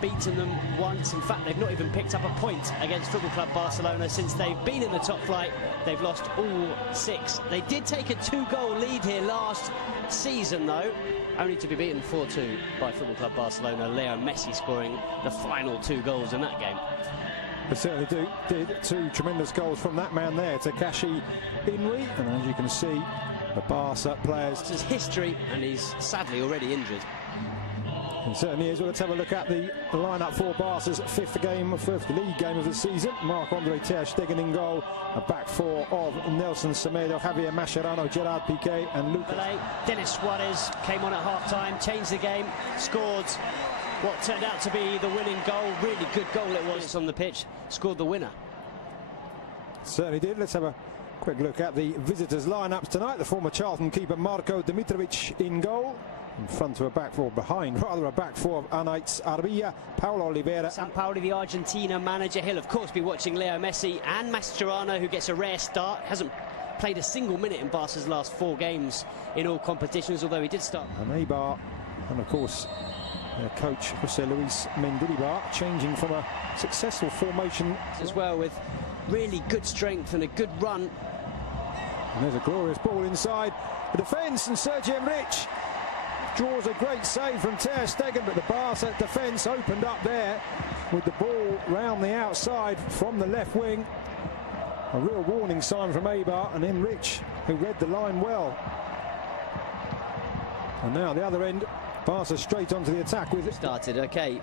beaten them once. In fact, they've not even picked up a point against Football Club Barcelona since they've been in the top flight. They've lost all 6. They did take a 2-goal lead here last season, though, only to be beaten 4-2 by Football Club Barcelona. Leo Messi scoring the final 2 goals in that game. They certainly did 2 tremendous goals from that man there, Takashi Inui, and as you can see, the Barca players. It's his history, and he's sadly already injured. It certainly is. Well, let's have a look at the lineup for Barca's fifth league game of the season. Marc-Andre ter Stegen in goal, a back 4 of Nelson Semedo, Javier Mascherano, Gerard Piqué and Lucas. Denis Suarez came on at half-time, changed the game, scored what turned out to be the winning goal. Really good goal it was on the pitch, scored the winner. Certainly did. Let's have a quick look at the visitors' lineups tonight. The former Charlton keeper Marko Dimitrovic in goal. In front of a back 4, behind rather a back 4 of Anaitz Arbilla, Paulo Oliveira. Sampaoli, the Argentina manager, he'll of course be watching Leo Messi and Mascherano, who gets a rare start. Hasn't played a single minute in Barca's last 4 games in all competitions, although he did start. And Eibar, and of course their coach Jose Luis Mendilibar, changing from a successful formation as well, with really good strength and a good run. And there's a glorious ball inside the defence, and Sergi Enrich draws a great save from ter Stegen, but the Barca defence opened up there with the ball round the outside from the left wing. A real warning sign from Eibar, and Enrich, who read the line well. And now the other end, Barca straight onto the attack with it. Started, okay,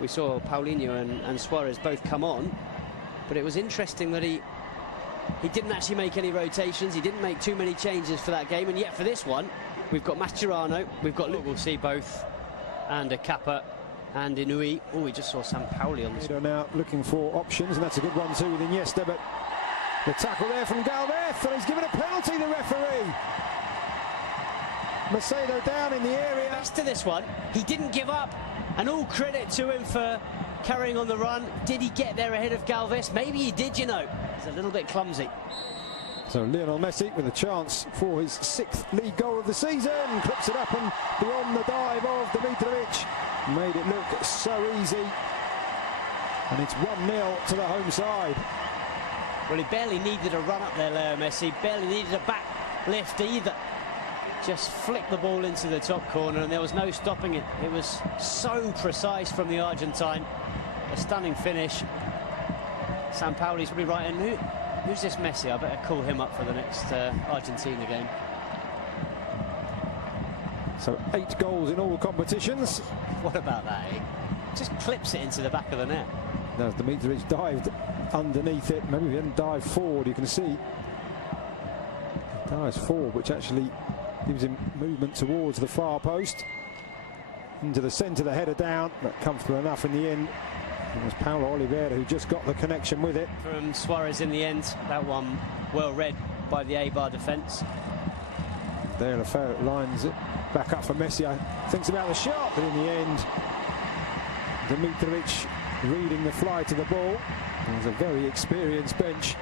we saw Paulinho and Suarez both come on, but it was interesting that he didn't actually make any rotations, he didn't make too many changes for that game, and yet for this one, we've got Mascherano, we've got Luke, we'll see both, and a Kappa and Inui. Oh, we just saw Sampaoli on this. Now looking for options, and that's a good one too with Iniesta, but the tackle there from Galvez, and he's given a penalty, the referee. Macedo down in the area. Best to this one, he didn't give up, and all credit to him for carrying on the run. Did he get there ahead of Galvez? Maybe he did, you know. He's a little bit clumsy. So Lionel Messi with a chance for his 6th league goal of the season, clips it up and beyond the dive of Dimitrovic. Made it look so easy, and it's 1-0 to the home side. Well, he barely needed a run up there, Leo Messi, barely needed a back lift either. Just flicked the ball into the top corner, and there was no stopping it. It was so precise from the Argentine. A stunning finish. Sampaoli's probably right, and who's this Messi? I better call him up for the next Argentina game. So 8 goals in all competitions. What about that, eh? Just clips it into the back of the net. Now Dimitrovic dived underneath it. Maybe if he hadn't dived forward, you can see. He dives forward, which actually gives him movement towards the far post. Into the centre, the header down, but comfortable enough in the end. It was Paulo Oliveira who just got the connection with it. From Suarez in the end, that one well read by the Eibar defence. There, Lefebvre lines it back up for Messi. Thinks about the shot, but in the end, Dimitrovic reading the flight of the ball. There's a very experienced bench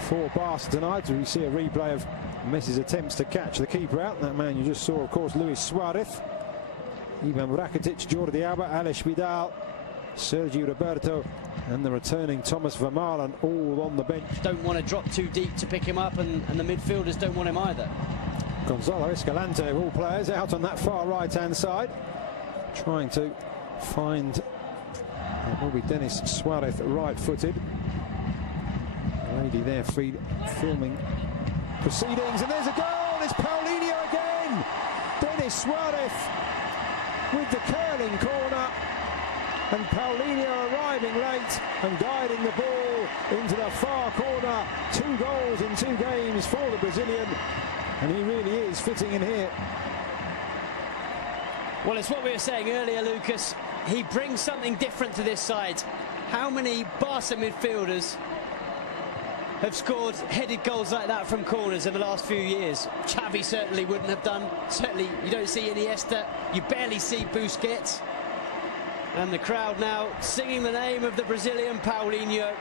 for Barca tonight. We see a replay of Messi's attempts to catch the keeper out. That man you just saw, of course, Luis Suarez, Ivan Rakitic, Jordi Alba, Alex Vidal, Sergio Roberto, and the returning Thomas Vermaelen, all on the bench. Don't want to drop too deep to pick him up, and the midfielders don't want him either. Gonzalo Escalante, of all players, out on that far right-hand side, trying to find will be Denis Suarez, right-footed. Lady there filming proceedings, and there's a goal. It's Paulinho again. Denis Suarez with the curling corner, and Paulinho arriving late and guiding the ball into the far corner. 2 goals in 2 games for the Brazilian, and he really is fitting in here. Well, it's what we were saying earlier, Lucas. He brings something different to this side. How many Barca midfielders have scored headed goals like that from corners in the last few years? Xavi certainly wouldn't have done. Certainly you don't see Iniesta. You barely see Busquets. And the crowd now singing the name of the Brazilian Paulinho.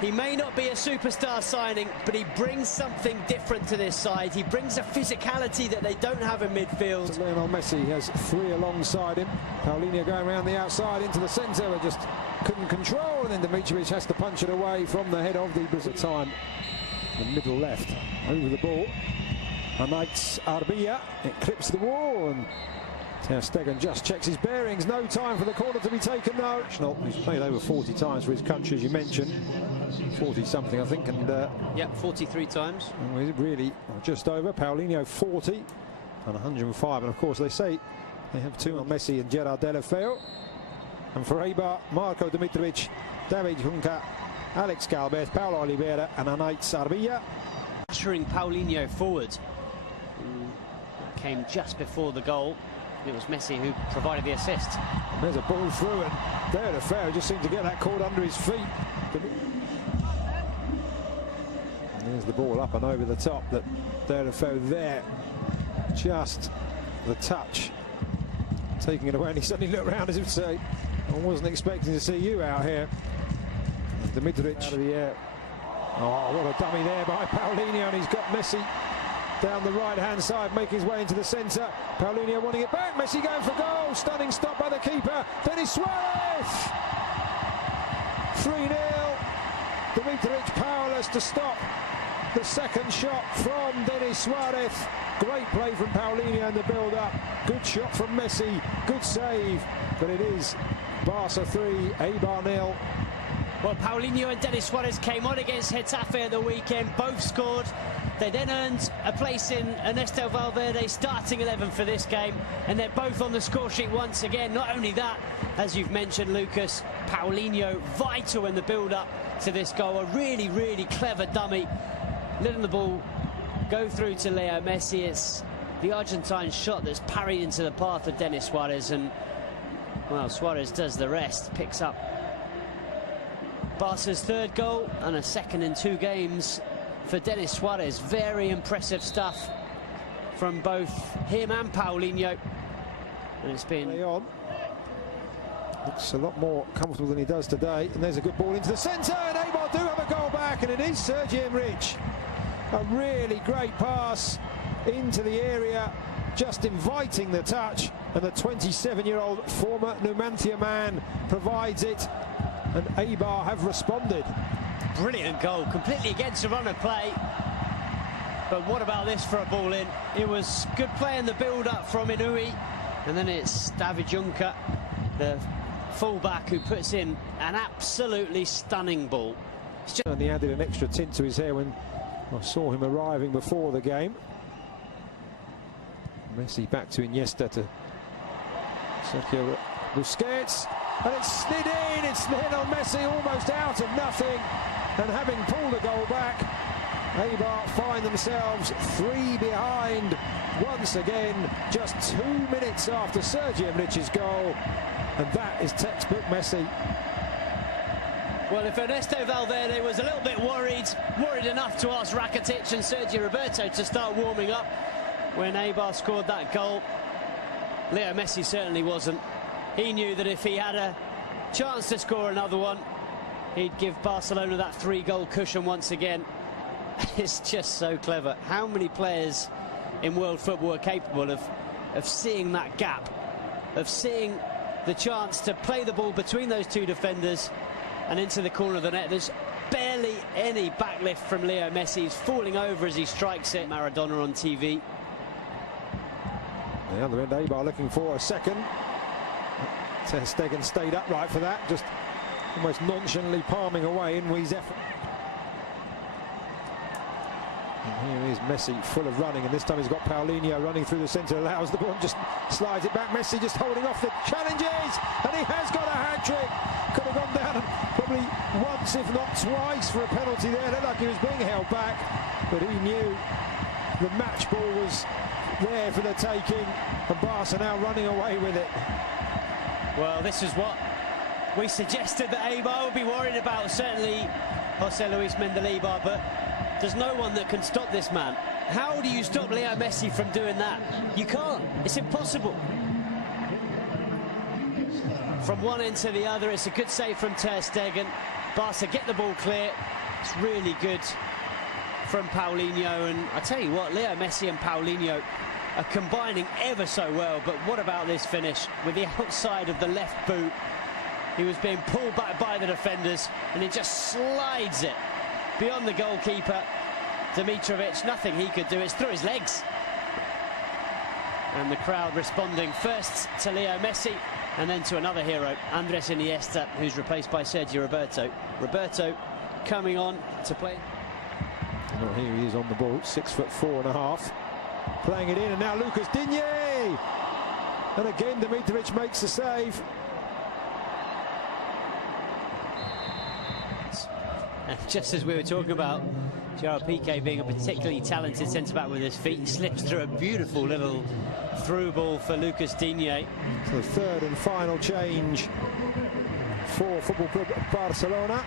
He may not be a superstar signing, but he brings something different to this side. He brings a physicality that they don't have in midfield. So Lionel Messi has three alongside him. Paulinho going around the outside into the centre, but just couldn't control, and then Dimitrovic has to punch it away from the head of the Brazil time. The middle left, over the ball. Anaitz Arbilla, it clips the wall, and Ter Stegen just checks his bearings. No time for the corner to be taken now. He's played over 40 times for his country, as you mentioned. 40-something, I think, and... yeah, 43 times. Really, just over. Paulinho 40 and 105. And, of course, they say they have two on Messi and Gerard Deulofeu. And for Ейбар, Marco Dimitrovic, David Junca, Alex Galvez, Paulo Oliveira and Anaitz Arbilla. Ushering Paulinho forward. Came just before the goal. It was Messi who provided the assist. There's a ball through, and Deulofeu just seemed to get that caught under his feet. And there's the ball up and over the top. That Deulofeu there, just the touch, taking it away, and he suddenly looked around as if to say, I wasn't expecting to see you out here. Dimitrovic out of the air. Oh, what a dummy there by Paulinho, and he's got Messi down the right-hand side, making his way into the centre. Paulinho wanting it back. Messi going for goal. Stunning stop by the keeper. Denis Suarez. 3-0. Dimitrovic powerless to stop the second shot from Denis Suarez. Great play from Paulinho in the build-up. Good shot from Messi. Good save. But it is Barca 3, Ейбар 0. Well, Paulinho and Denis Suarez came on against Getafe at the weekend. Both scored. They then earned a place in Ernesto Valverde's starting 11 for this game, and they're both on the score sheet once again. Not only that, as you've mentioned, Lucas, Paulinho vital in the build-up to this goal. A really, really clever dummy. Letting the ball go through to Leo Messi. It's the Argentine shot that's parried into the path of Denis Suarez, and, well, Suarez does the rest. Picks up Barca's third goal and a second in 2 games for Denis Suarez. Very impressive stuff from both him and Paulinho. And it's been... Looks a lot more comfortable than he does today. And there's a good ball into the centre, and Ейбар do have a goal back, and it is Sergi Enrich. A really great pass into the area, just inviting the touch, and the 27-year-old former Numancia man provides it, and Ейбар have responded. Brilliant goal, completely against the run of play. But what about this for a ball in? It was good play in the build-up from Inui, and then it's David Junca, the full-back, who puts in an absolutely stunning ball. And he added an extra tint to his hair when I saw him arriving before the game. Messi back to Iniesta, to Sergio Busquets, and it's slid in. It's Lionel Messi almost out of nothing, and having pulled a goal back, Ейбар find themselves 3 behind once again, just 2 minutes after Sergi Enrich's goal, and that is textbook Messi. Well, if Ernesto Valverde was a little bit worried enough to ask Rakitic and Sergio Roberto to start warming up when Ейбар scored that goal, Leo Messi certainly wasn't. He knew that if he had a chance to score another one, he'd give Barcelona that 3-goal cushion once again. It's just so clever. How many players in world football are capable of seeing that gap, of seeing the chance to play the ball between those 2 defenders and into the corner of the net? There's barely any backlift from Leo Messi. He's falling over as he strikes it. Maradona on TV. The other end, Ейбар looking for a second. Ter Stegen stayed upright for that, just almost nonchalantly palming away Inui's effort. And here is Messi, full of running, and this time he's got Paulinho running through the centre, allows the ball, and just slides it back. Messi just holding off the challenges, and he has got a hat-trick. Could have gone down probably once, if not twice, for a penalty there. Looked like he was being held back, but he knew the match ball was there for the taking, and Barca now running away with it. Well, this is what we suggested that Ейбар would be worried about, certainly Jose Luis Mendilibar, but there's no one that can stop this man. How do you stop Leo Messi from doing that? You can't. It's impossible. From one end to the other, it's a good save from Ter Stegen. Barca get the ball clear. It's really good from Paulinho, and I tell you what, Leo Messi and Paulinho are combining ever so well. But what about this finish with the outside of the left boot? He was being pulled back by the defenders, and he just slides it beyond the goalkeeper. Dimitrovic, nothing he could do. It's through his legs. And the crowd responding first to Leo Messi and then to another hero, Andres Iniesta, who's replaced by Sergio Roberto. Roberto coming on to play. Well, here he is on the ball, 6'4.5", playing it in, and now Lucas Digne, and again Dimitrovic makes the save. And just as we were talking about Gerard Piqué being a particularly talented centre-back with his feet, he slips through a beautiful little through ball for Lucas Digne. So the third and final change for Football Club Barcelona.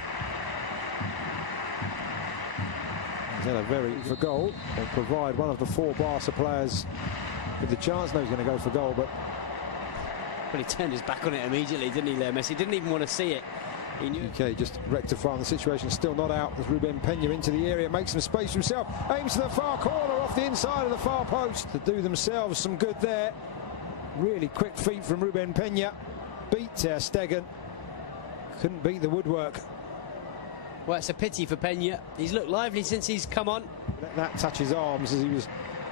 He's had a very for goal. They'll provide one of the four Barca players with the chance. No, he's going to go for goal, but he turned his back on it immediately, didn't he, Leo Messi? Didn't even want to see it. He knew. Okay, just rectifying the situation, still not out with Ruben Peña into the area, makes some space for himself, aims to the far corner off the inside of the far post to do themselves some good there. Really quick feet from Ruben Peña, beat Ter Stegen, couldn't beat the woodwork. Well, it's a pity for Peña. He's looked lively since he's come on. Let that touch his arms as he was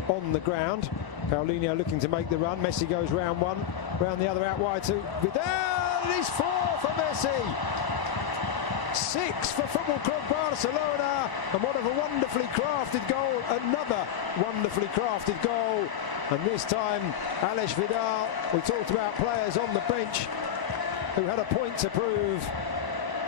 on the ground. Paulinho looking to make the run. Messi goes round one, round the other, out wide to Vidal. It is 4 for Messi. 6 for Football Club Barcelona, and what a wonderfully crafted goal, another wonderfully crafted goal, and this time Alex Vidal. We talked about players on the bench who had a point to prove.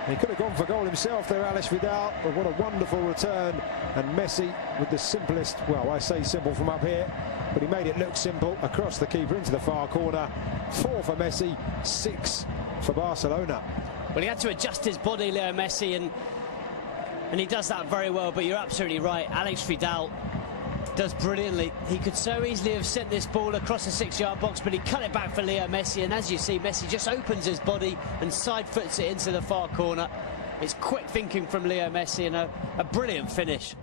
He could have gone for goal himself there, Alex Vidal, but what a wonderful return, and Messi with the simplest, well, I say simple from up here, but he made it look simple, across the keeper into the far corner. 4 for Messi, 6 for Barcelona. Well, he had to adjust his body, Leo Messi, and he does that very well. But you're absolutely right. Alex Vidal does brilliantly. He could so easily have sent this ball across the 6-yard box, but he cut it back for Leo Messi. And as you see, Messi just opens his body and side foots it into the far corner. It's quick thinking from Leo Messi and a brilliant finish.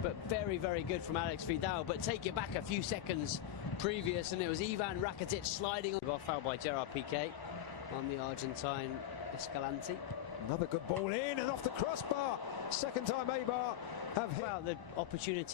But very, very good from Alex Vidal. But take it back a few seconds previous, and it was Ivan Rakitic sliding on. Foul by Gerard Piqué on the Argentine Escalante. Another good ball in and off the crossbar. Second time Ейбар have hit. Well, the opportunity.